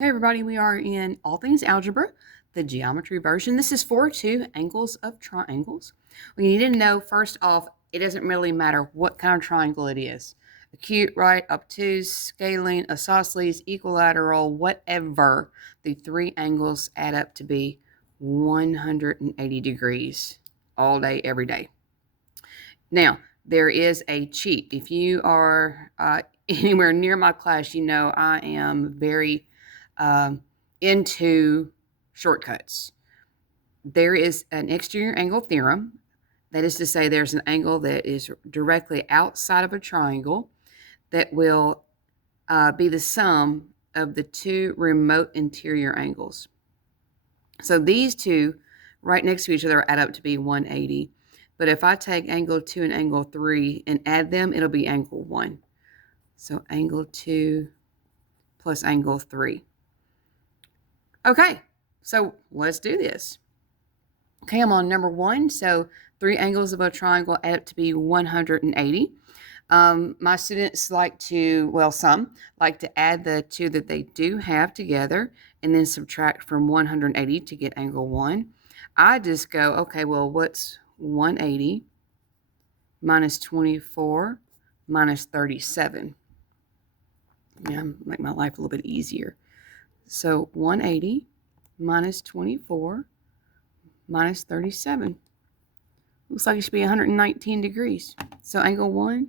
Hey everybody, we are in All Things Algebra, the geometry version. This is for two angles of triangles. We need to know, first off, it doesn't really matter what kind of triangle it is. Acute, right, obtuse, scalene, isosceles, equilateral, whatever, the three angles add up to be 180 degrees all day, every day. Now, there is a cheat. If you are anywhere near my class, you know I am very into shortcuts. There is an exterior angle theorem. That is to say, there's an angle that is directly outside of a triangle that will be the sum of the two remote interior angles. So these two right next to each other add up to be 180. But if I take angle 2 and angle 3 and add them, it'll be angle 1. So angle 2 plus angle 3. Okay, so let's do this. Okay, I'm on number 1. So three angles of a triangle add up to be 180. My students like to, well, some like to add the two that they do have together and then subtract from 180 to get angle 1. I just go, okay, well, what's 180 minus 24 minus 37? Yeah, make my life a little bit easier. So 180 minus 24 minus 37. Looks like it should be 119 degrees. So angle 1,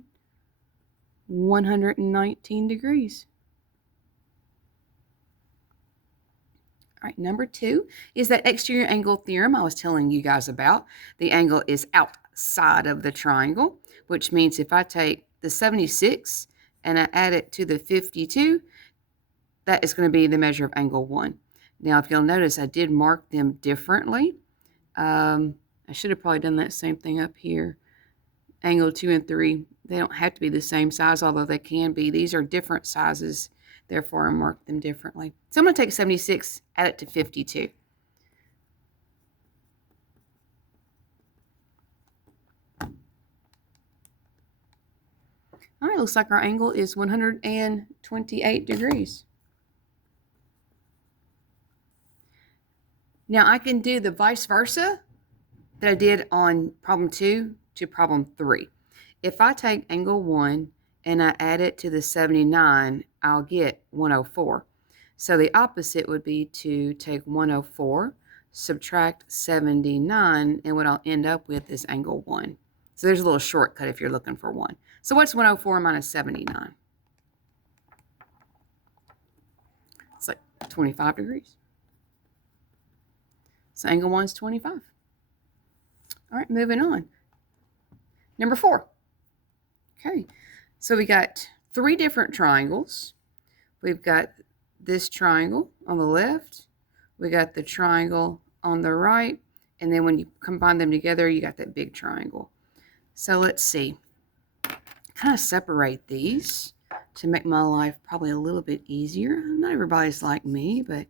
119 degrees. All right, number 2 is that exterior angle theorem I was telling you guys about. The angle is outside of the triangle, which means if I take the 76 and I add it to the 52, that is going to be the measure of angle 1. Now, if you'll notice, I did mark them differently. I should have probably done that same thing up here. Angle 2 and 3, they don't have to be the same size, although they can be. These are different sizes. Therefore, I marked them differently. So I'm going to take 76, add it to 52. All right, looks like our angle is 128 degrees. Now I can do the vice versa that I did on problem 2 to problem 3. If I take angle 1 and I add it to the 79, I'll get 104. So the opposite would be to take 104, subtract 79, and what I'll end up with is angle 1. So there's a little shortcut if you're looking for one. So what's 104 minus 79? It's like 25 degrees. So angle 1 is 25. All right, moving on. Number 4. Okay, so we got three different triangles. We've got this triangle on the left. We got the triangle on the right. And then when you combine them together, you got that big triangle. So let's see. Kind of separate these to make my life probably a little bit easier. Not everybody's like me, but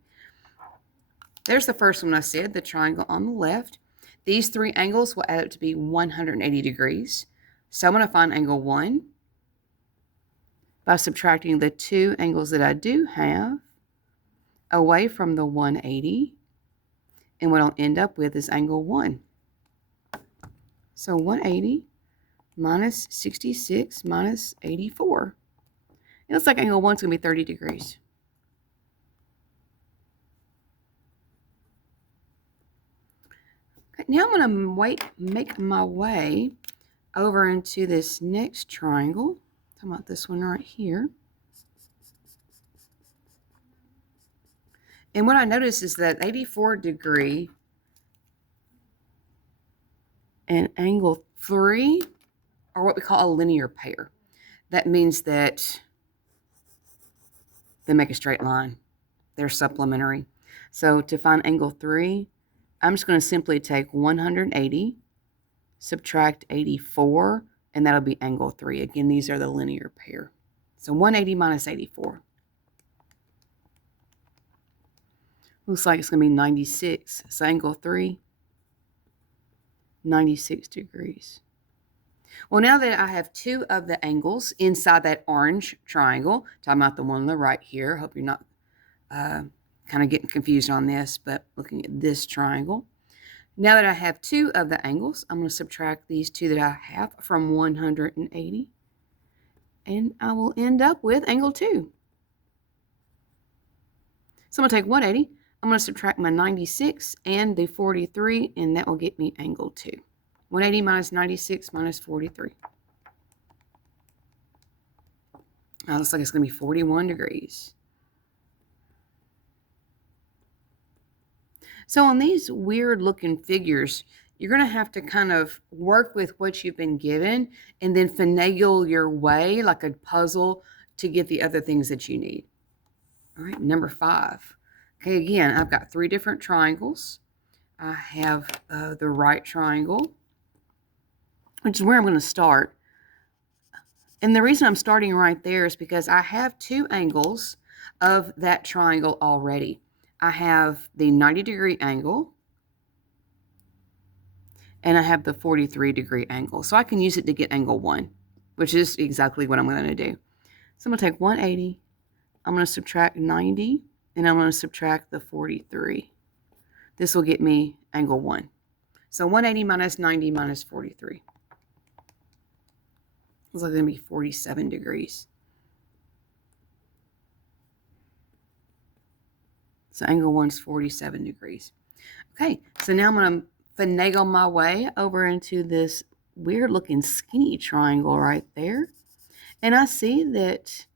there's the first one I said, the triangle on the left. These three angles will add up to be 180 degrees. So I'm going to find angle 1 by subtracting the two angles that I do have away from the 180. And what I'll end up with is angle 1. So 180 minus 66 minus 84. It looks like angle 1 is going to be 30 degrees. Okay, now I'm going to make my way over into this next triangle. Talking about this one right here. And what I notice is that 84 degree and angle 3 are what we call a linear pair. That means that they make a straight line. They're supplementary. So to find angle 3, I'm just going to simply take 180, subtract 84, and that'll be angle 3. Again, these are the linear pair. So 180 minus 84. Looks like it's going to be 96. So angle 3, 96 degrees. Well, now that I have two of the angles inside that orange triangle, talking about the one on the right here, hope you're not kind of getting confused on this, but looking at this triangle. Now that I have two of the angles, I'm going to subtract these two that I have from 180, and I will end up with angle 2. So I'm going to take 180, I'm going to subtract my 96 and the 43, and that will get me angle 2. 180 minus 96 minus 43. Looks like it's going to be 41 degrees. So on these weird looking figures, you're going to have to kind of work with what you've been given and then finagle your way like a puzzle to get the other things that you need. All right, number 5. Okay, again, I've got 3 different triangles. I have the right triangle, which is where I'm going to start. And the reason I'm starting right there is because I have 2 angles of that triangle already. I have the 90-degree angle, and I have the 43-degree angle. So I can use it to get angle 1, which is exactly what I'm going to do. So I'm going to take 180, I'm going to subtract 90, and I'm going to subtract the 43. This will get me angle 1. So 180 minus 90 minus 43. It's like going to be 47 degrees. So angle 1 is 47 degrees. Okay, so now I'm going to finagle my way over into this weird looking skinny triangle right there. And I see that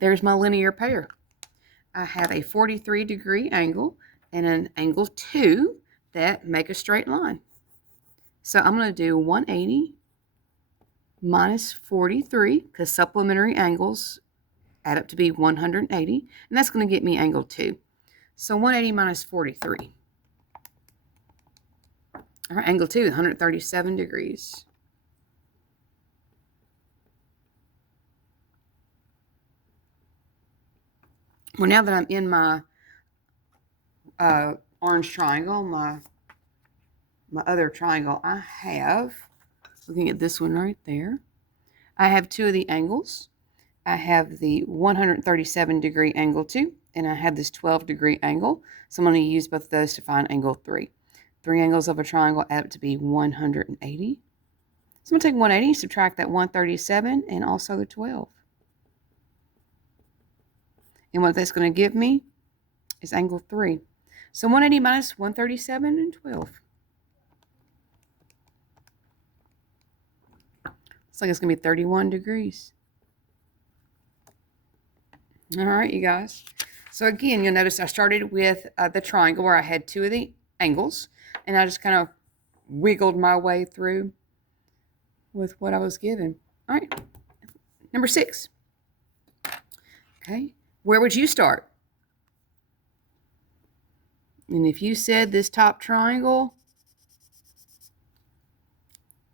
there's my linear pair. I have a 43-degree angle and an angle 2 that make a straight line. So I'm going to do 180 minus 43, because supplementary angles add up to be 180, and that's going to get me angle 2. So 180 minus 43. All right, angle 2, 137 degrees. Well, now that I'm in my orange triangle, my other triangle, I have, looking at this one right there, I have 2 of the angles. I have the 137-degree angle 2, and I have this 12-degree angle. So I'm going to use both of those to find angle 3. 3 angles of a triangle add up to be 180. So I'm going to take 180, subtract that 137, and also the 12. And what that's going to give me is angle 3. So 180 minus 137 and 12. Looks like it's going to be 31 degrees. All right, you guys. So again, you'll notice I started with the triangle where I had 2 of the angles, and I just kind of wiggled my way through with what I was given. All right, number 6. Okay, where would you start? And if you said this top triangle,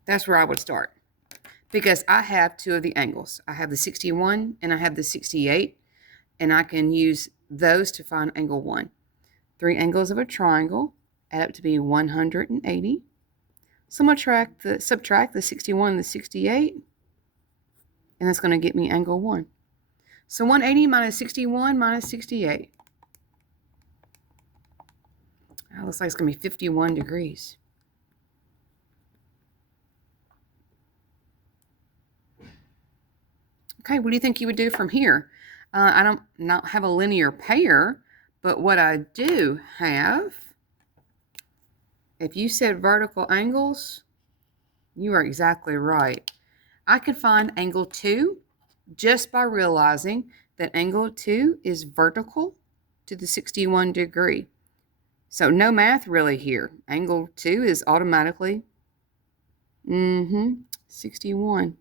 that's where I would start, because I have 2 of the angles. I have the 61 and I have the 68. And I can use those to find angle 1. 3 angles of a triangle add up to be 180. So I'm going to subtract the 61 and the 68, and that's going to get me angle 1. So 180 minus 61 minus 68. That looks like it's going to be 51 degrees. Okay, what do you think you would do from here? I don't not have a linear pair, but what I do have, if you said vertical angles, you are exactly right. I could find angle 2 just by realizing that angle 2 is vertical to the 61 degree. So no math really here. Angle 2 is automatically 61.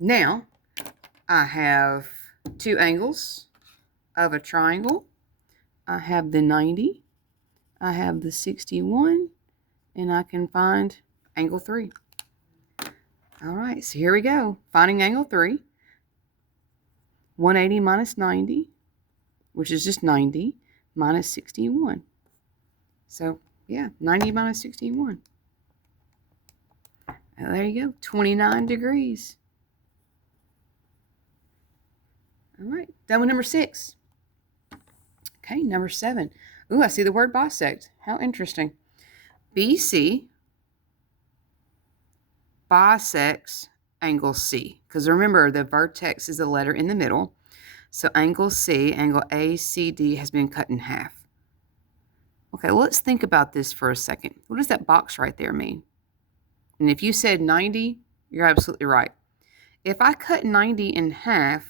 Now, I have 2 angles of a triangle. I have the 90, I have the 61, and I can find angle 3. All right, so here we go. Finding angle 3. 180 minus 90, which is just 90, minus 61. So, yeah, 90 minus 61. And there you go, 29 degrees. All right, done with number 6. Okay, number 7. Ooh, I see the word bisect. How interesting. BC bisects angle C. Because remember, the vertex is the letter in the middle. So angle C, angle ACD, has been cut in half. Okay, well, let's think about this for a second. What does that box right there mean? And if you said 90, you're absolutely right. If I cut 90 in half,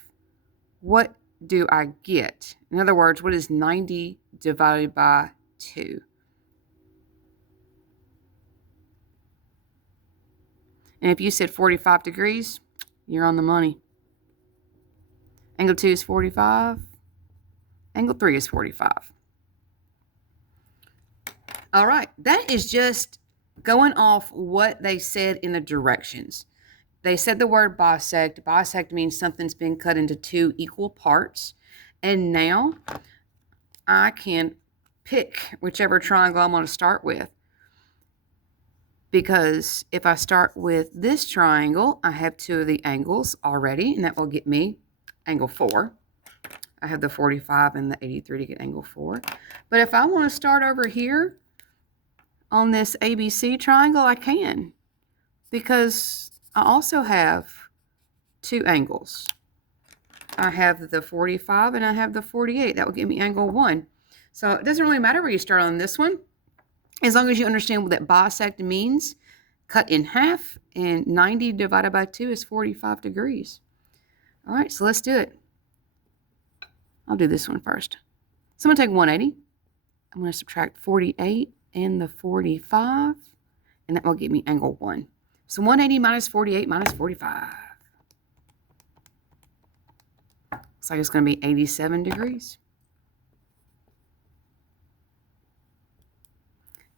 what do I get? In other words, what is 90 divided by 2? And if you said 45 degrees, you're on the money. Angle 2 is 45. Angle 3 is 45. All right, that is just going off what they said in the directions. They said the word bisect. Bisect means something's been cut into 2 equal parts. And now I can pick whichever triangle I'm going to start with. Because if I start with this triangle, I have 2 of the angles already, and that will get me angle 4. I have the 45 and the 83 to get angle 4. But if I want to start over here on this ABC triangle, I can. Because I also have 2 angles. I have the 45 and I have the 48. That will give me angle 1. So it doesn't really matter where you start on this one, as long as you understand what that bisect means. Cut in half, and 90 divided by 2 is 45 degrees. All right, so let's do it. I'll do this one first. So I'm going to take 180. I'm going to subtract 48 and the 45, and that will give me angle 1. So 180 minus 48 minus 45. Looks like it's going to be 87 degrees.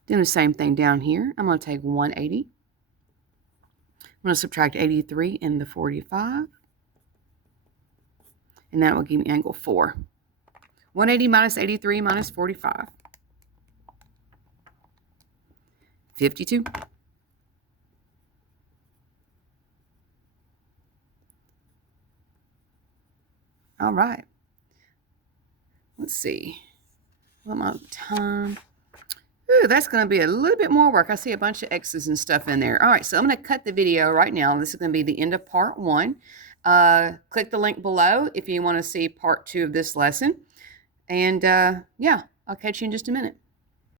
Doing the same thing down here. I'm going to take 180. I'm going to subtract 83 and the 45. And that will give me angle 4. 180 minus 83 minus 45. 52. All right. Let's see. What amount of time? Ooh, that's going to be a little bit more work. I see a bunch of X's and stuff in there. All right, so I'm going to cut the video right now. This is going to be the end of part 1. Click the link below if you want to see part 2 of this lesson. And yeah, I'll catch you in just a minute.